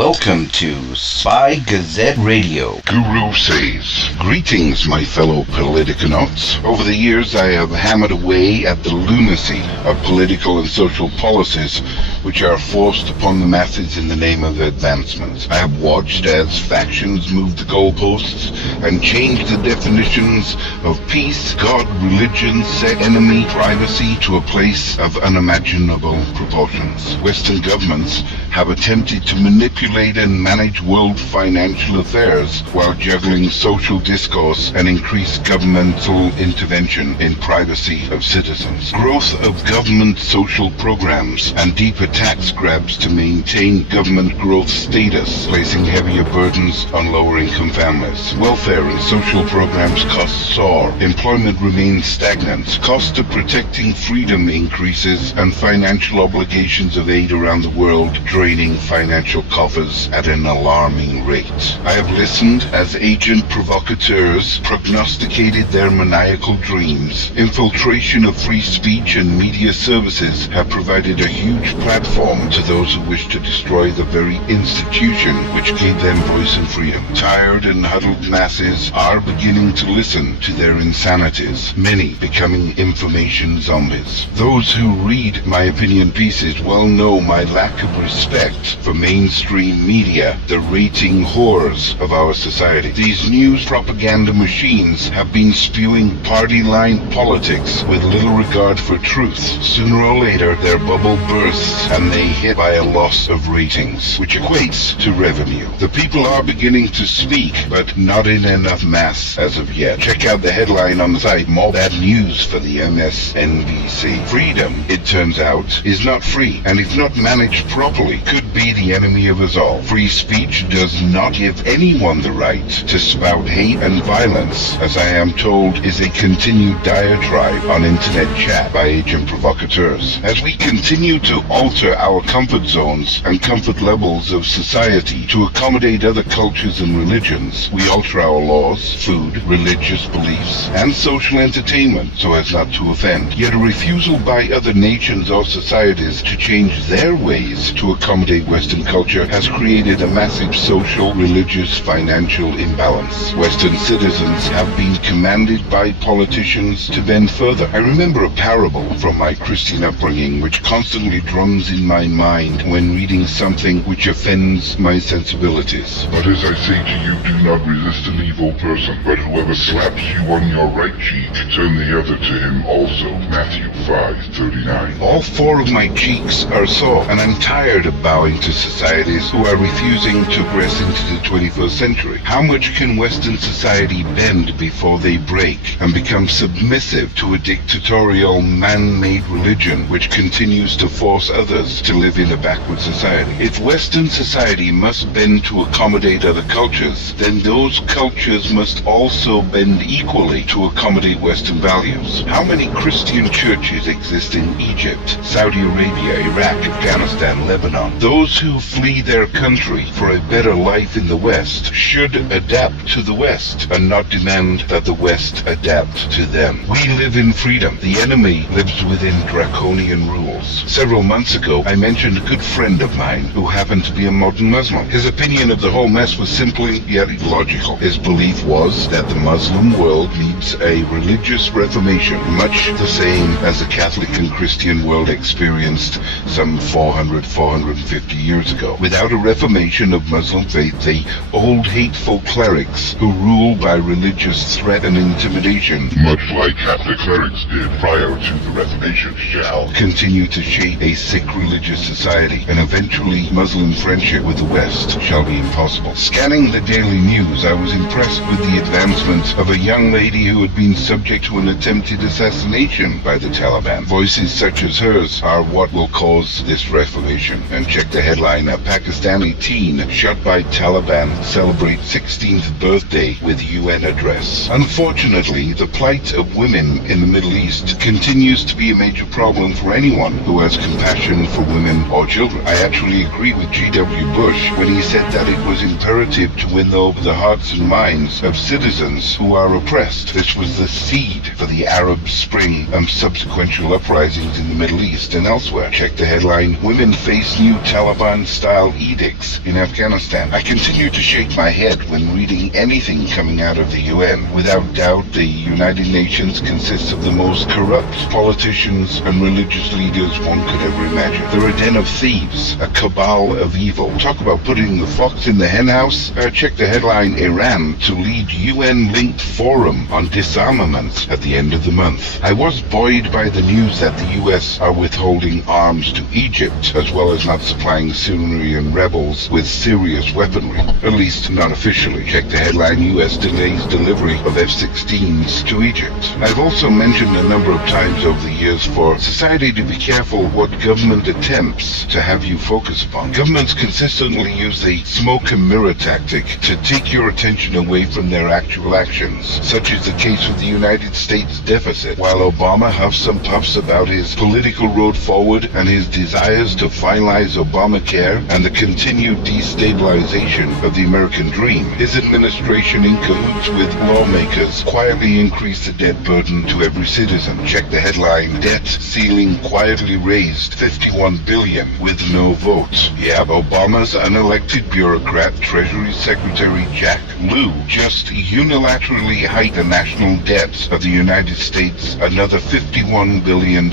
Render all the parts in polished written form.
Welcome to Spy Gazette Radio. Guru says, "Greetings, my fellow politiconauts. Over the years I have hammered away at the lunacy of political and social policies which are forced upon the masses in the name of advancement. I have watched as factions move the goalposts and change the definitions of peace, God, religion, sex, enemy, privacy to a place of unimaginable proportions. Western governments have attempted to manipulate and manage world financial affairs while juggling social discourse and increased governmental intervention in privacy of citizens. Growth of government social programs and deeper tax grabs to maintain government growth status, placing heavier burdens on lower income families. Welfare and social programs costs soar. Employment remains stagnant. Cost of protecting freedom increases, and financial obligations of aid around the world draining financial coffers at an alarming rate. I have listened as agent provocateurs prognosticated their maniacal dreams. Infiltration of free speech and media services have provided a huge platform to those who wish to destroy the very institution which gave them voice and freedom. Tired and huddled masses are beginning to listen to their insanities, many becoming information zombies. Those who read my opinion pieces well know my lack of respect for mainstream media, the rating whores of our society. These news propaganda machines have been spewing party line politics with little regard for truth. Sooner or later, their bubble bursts and they hit by a loss of ratings, which equates to revenue. The people are beginning to speak, but not in enough mass as of yet. Check out the headline on the site, "More Bad News for the MSNBC. Freedom, it turns out, is not free, and if not managed properly, could be the enemy of us all. Free speech does not give anyone the right to spout hate and violence, as I am told is a continued diatribe on internet chat by agent provocateurs. As we continue to alter our comfort zones and comfort levels of society to accommodate other cultures and religions, we alter our laws, food, religious beliefs, and social entertainment so as not to offend. Yet a refusal by other nations or societies to change their ways to accommodate Western culture has created a massive social, religious, financial imbalance. Western citizens have been commanded by politicians to bend further. I remember a parable from my Christian upbringing which constantly drums in my mind when reading something which offends my sensibilities. But as I say to you, do not resist an evil person, but whoever slaps you on your right cheek, turn the other to him also. Matthew 5:39. All four of my cheeks are sore, and I'm tired of bowing to societies who are refusing to progress into the 21st century. How much can Western society bend before they break and become submissive to a dictatorial, man-made religion which continues to force others to live in a backward society? If Western society must bend to accommodate other cultures, then those cultures must also bend equally to accommodate Western values. How many Christian churches exist in Egypt, Saudi Arabia, Iraq, Afghanistan, Lebanon? Those who flee their country for a better life in the West should adapt to the West and not demand that the West adapt to them. We live in freedom. The enemy lives within draconian rules. Several months ago, I mentioned a good friend of mine who happened to be a modern Muslim. His opinion of the whole mess was simply yet illogical. His belief was that the Muslim world needs a religious reformation, much the same as the Catholic and Christian world experienced some 450 years ago. Without a reformation of Muslim faith, the old hateful clerics who rule by religious threat and intimidation, much like Catholic clerics did prior to the Reformation, shall continue to shape a sick religious society, and eventually Muslim friendship with the West shall be impossible. Scanning the daily news, I was impressed with the advancement of a young lady who had been subject to an attempted assassination by the Taliban. Voices such as hers are what will cause this reformation. And check the headline, a Pakistani teen shot by Taliban celebrates 16th birthday with UN address. Unfortunately, the plight of women in the Middle East continues to be a major problem for anyone who has compassion for women or children. I actually agree with G.W. Bush when he said that it was imperative to win over the hearts and minds of citizens who are oppressed. This was the seed for the Arab Spring and subsequent uprisings in the Middle East and elsewhere. Check the headline, women face new new Taliban-style edicts in Afghanistan. I continue to shake my head when reading anything coming out of the UN. Without doubt, the United Nations consists of the most corrupt politicians and religious leaders one could ever imagine. They're a den of thieves, a cabal of evil. Talk about putting the fox in the henhouse. Check the headline: Iran to lead UN-linked forum on disarmament at the end of the month. I was buoyed by the news that the US are withholding arms to Egypt, as well as not supplying Syrian rebels with serious weaponry, at least not officially. Check the headline: US delays delivery of F-16s to Egypt. I've also mentioned a number of times over the years for society to be careful what government attempts to have you focus upon. Governments consistently use the smoke and mirror tactic to take your attention away from their actual actions, such is the case with the United States deficit. While Obama huffs and puffs about his political road forward and his desires to finalize Obamacare and the continued destabilization of the American dream, his administration, in cahoots with lawmakers, quietly increased the debt burden to every citizen. Check the headline: Debt ceiling quietly raised $51 billion with no vote. Yeah, Obama's unelected bureaucrat, Treasury Secretary Jack Lew, just unilaterally hiked the national debt of the United States another $51 billion.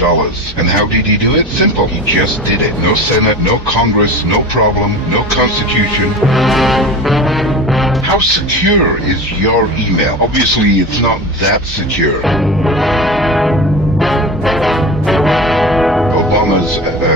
And how did he do it? Simple. He just did it. No Senate, no Congress, no problem, no Constitution. How secure is your email? Obviously, it's not that secure.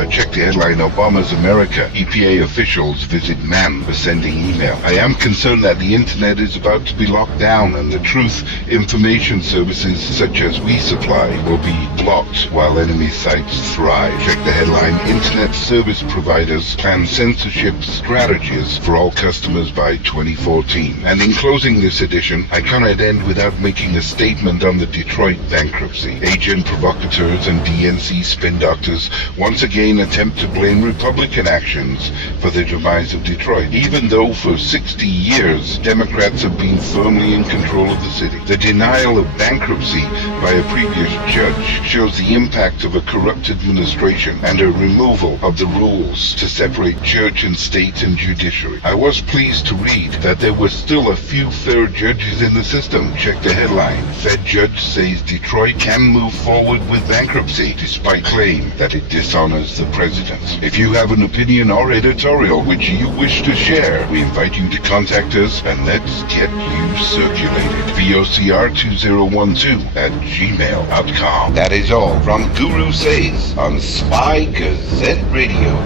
Check the headline: Obama's America. EPA officials visit man for sending email. I am concerned that the internet is about to be locked down and the truth information services such as we supply will be blocked while enemy sites thrive. Check the headline: Internet service providers plan censorship strategies for all customers by 2014. And in closing this edition, I cannot end without making a statement on the Detroit bankruptcy. Agent provocateurs and DNC spin doctors once again attempt to blame Republican actions for the demise of Detroit, even though for 60 years Democrats have been firmly in control of the city. The denial of bankruptcy by a previous judge shows the impact of a corrupt administration and a removal of the rules to separate church and state and judiciary. I was pleased to read that there were still a few fair judges in the system. Check the headline: Fed judge says Detroit can move forward with bankruptcy despite claim that it dishonors the president. If you have an opinion or editorial which you wish to share, we invite you to contact us and let's get you circulated. VOCR2012@gmail.com. That is all from Guru Says on Spy Gazette Radio.